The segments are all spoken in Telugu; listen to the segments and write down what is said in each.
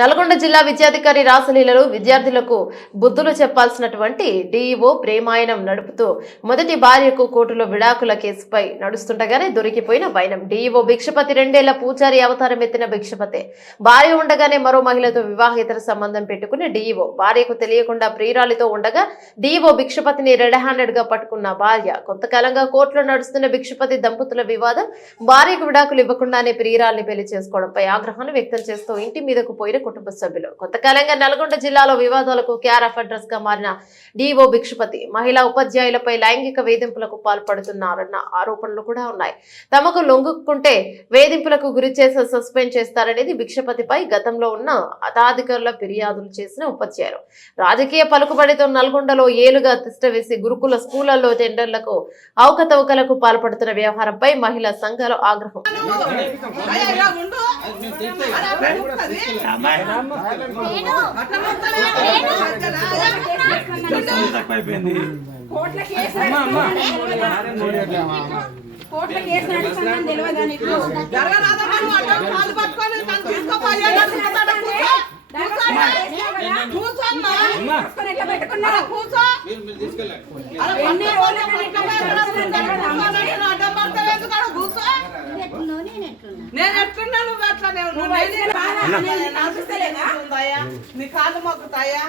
నల్గొండ జిల్లా విద్యాధికారి రాసలీలలో విద్యార్థులకు బుద్ధులు చెప్పాల్సినటువంటి డీఈఓ ప్రేమాయణం నడుపుతూ మొదటి భార్యకు కోర్టులో విడాకుల కేసుపై నడుస్తుండగానే దొరికిపోయిన వైనం. డీఈఓ భిక్షపతి 2 ఏళ్ల పూజారి అవతారం ఎత్తిన భిక్షపతి భార్య ఉండగానే మరో మహిళతో వివాహేతర సంబంధం పెట్టుకుని డీఈఓ భార్యకు తెలియకుండా ప్రియురాలితో ఉండగా డీఈఓ భిక్షపతిని రెడ్ హ్యాండెడ్ గా పట్టుకున్న భార్య. కొంతకాలంగా కోర్టులో నడుస్తున్న భిక్షపతి దంపతుల వివాదం. భార్యకు విడాకులు ఇవ్వకుండానే ప్రియురాలిని పెళ్లి చేసుకోవడంపై ఆగ్రహాన్ని వ్యక్తం చేస్తూ ఇంటి మీదకు పోయిన కుటుంబ సభ్యులు. కొంతకాలంగా నల్గొండ జిల్లాలో వివాదాలకు కేర్ ఆఫ్ అడ్రస్ గా మారిన డీఓ భిక్షపతి మహిళా ఉపాధ్యాయులపై లైంగిక వేధింపులకు పాల్పడుతున్నారన్న ఆరోపణలు కూడా ఉన్నాయి. తమకు లొంగుకుంటే వేధింపులకు గురి చేసి సస్పెండ్ చేస్తారనేది భిక్షపతిపై గతంలో ఉన్న అధికారుల ఫిర్యాదులు చేసిన ఉపాధ్యాయులు. రాజకీయ పలుకుబడితో నల్గొండలో ఏలుగా తిష్టవేసి గురుకుల స్కూళ్లలో టెండర్లకు అవకతవకలకు పాల్పడుతున్న వ్యవహారంపై మహిళా సంఘాల ఆగ్రహం. కోట్ల కేసు నడుస్తుందని తెలియదా నీకు? నేను ఎట్లున్నా నువ్వు అట్లా నీ కాళ్ళు మొక్కుతాయా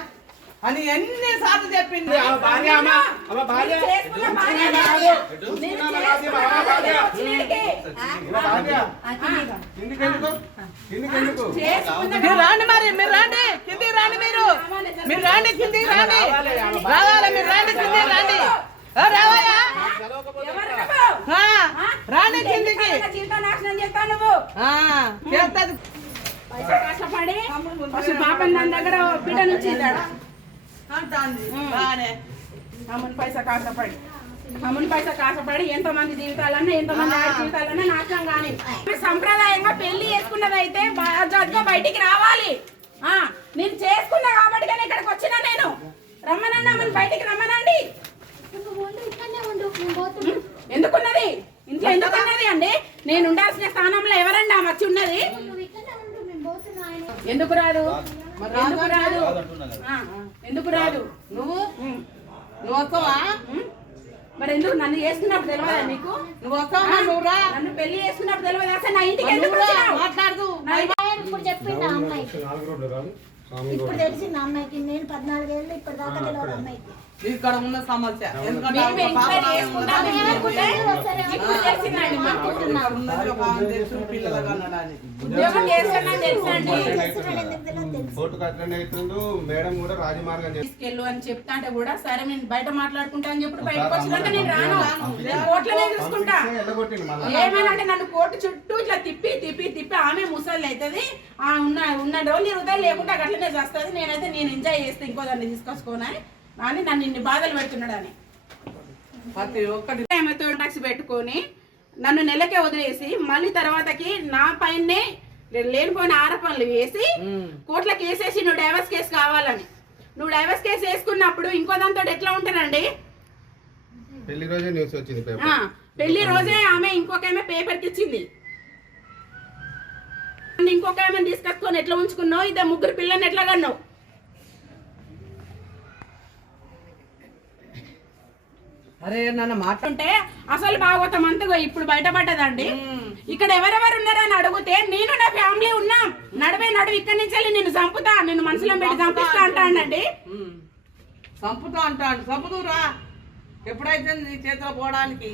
అని ఎన్నిసార్లు చెప్పింది. రాండి మరి మీరు రాండి కిందికి రాండి మీరు రాండి కిందికి రాండి రావాలి మీరు రాండి కిందికి రాండి రావయ్యా రాండి కిందికి చేస్తుంది. కష్టపడి పాపం దాని దగ్గర బిడ్డ నుంచి అమ్ముని పైసా కాసపడి ఎంతో మంది జీవితాలన్నా ఎంతో మంది జీవితాలన్నా నాశనం కానీ సంప్రదాయంగా పెళ్లి చేసుకున్నది అయితే బయటికి రావాలి. నేను చేసుకున్నా కాబట్టి ఇక్కడికి వచ్చినా నేను రమ్మనన్నా అమ్మని బయటికి రమ్మనండి. ఎందుకున్నది ఇంట్లో ఎందుకున్నది అండి? నేను ఉండాల్సిన స్థానంలో ఎవరండి ఆమె వచ్చి ఉన్నది? ఎందుకు రాదు ఎందుకు రాదు ఎందుకు రాదు? నువ్వు వస్తావా? మరి ఎందుకు నన్ను చేసుకున్నప్పుడు తెలియదా నీకు? నువ్వు వస్తావా? నువ్వు రా. నన్ను పెళ్లి చేసుకున్నప్పుడు తెలియదా? అసలు నా ఇంటికి ఎందుకు మాట్లాడదు. ఇప్పుడు చెప్పిండు ఆ అమ్మాయికి, ఇప్పుడు తెలిసింది ఆ అమ్మాయికి. నేను 14 ఏళ్ళు ఇప్పటిదాకా తెలియదు అమ్మాయికి. ఇక్కడ ఉన్న సమస్య తీసుకెళ్ళు అని చెప్తా అంటే కూడా సరే నేను బయట మాట్లాడుకుంటా అని చెప్పి బయటకు వచ్చినాక నేను రాను, కోర్టులోనే చూసుకుంటా. ఏమనంటే నన్ను కోర్టు చుట్టూ ఇట్లా తిప్పి తిప్పి తిప్పి ఆమె ముసలి అవుతుంది. ఉన్న రోజులు హృదయం లేకుండా అట్లనే చేస్తుంది. నేనైతే నేను ఎంజాయ్ చేస్తే ఇంకో దాన్ని తీసుకొచ్చుకోని అని నన్ను ఇన్ని బాధలు పెడుతున్నాడని ప్రతి ఒక్కటి టాక్స్ పెట్టుకొని నన్ను నెలకే వదిలేసి మళ్ళీ తర్వాతకి నా పైనే లేనిపోయిన ఆరోపణలు వేసి కోర్టులో కేసేసి నువ్వు డైవర్స్ కేసు కావాలని. నువ్వు డైవర్స్ కేసు వేసుకున్నప్పుడు ఇంకో దాంతో ఎట్లా ఉంటానండి? పెళ్లి రోజే ఆమె ఇంకొక ఆమె పేపర్కి ఇచ్చింది. ఇంకొక ఆమె తీసుకొచ్చుకొని ఎట్లా ఉంచుకున్నావు? ఇద్దరు 3 పిల్లల్ని ఎట్లా కన్నావు? అరే నన్ను మాట్లాడుంటే అసలు భాగవతం అంతగా ఇప్పుడు బయటపడ్డదండి. ఇక్కడ ఎవరెవరు ఉన్నారని అడిగితే నేను నా ఫ్యామిలీ ఉన్నాం, నడువే ఇక్కడి నుంచి వెళ్ళి నేను చంపుతా, నేను మనసులో పెట్టి చంపిస్తా అంటానండి. చంపుతా అంటాడు. చంపుతూ రా, ఎప్పుడైతే నీ చేతిలో పోవడానికి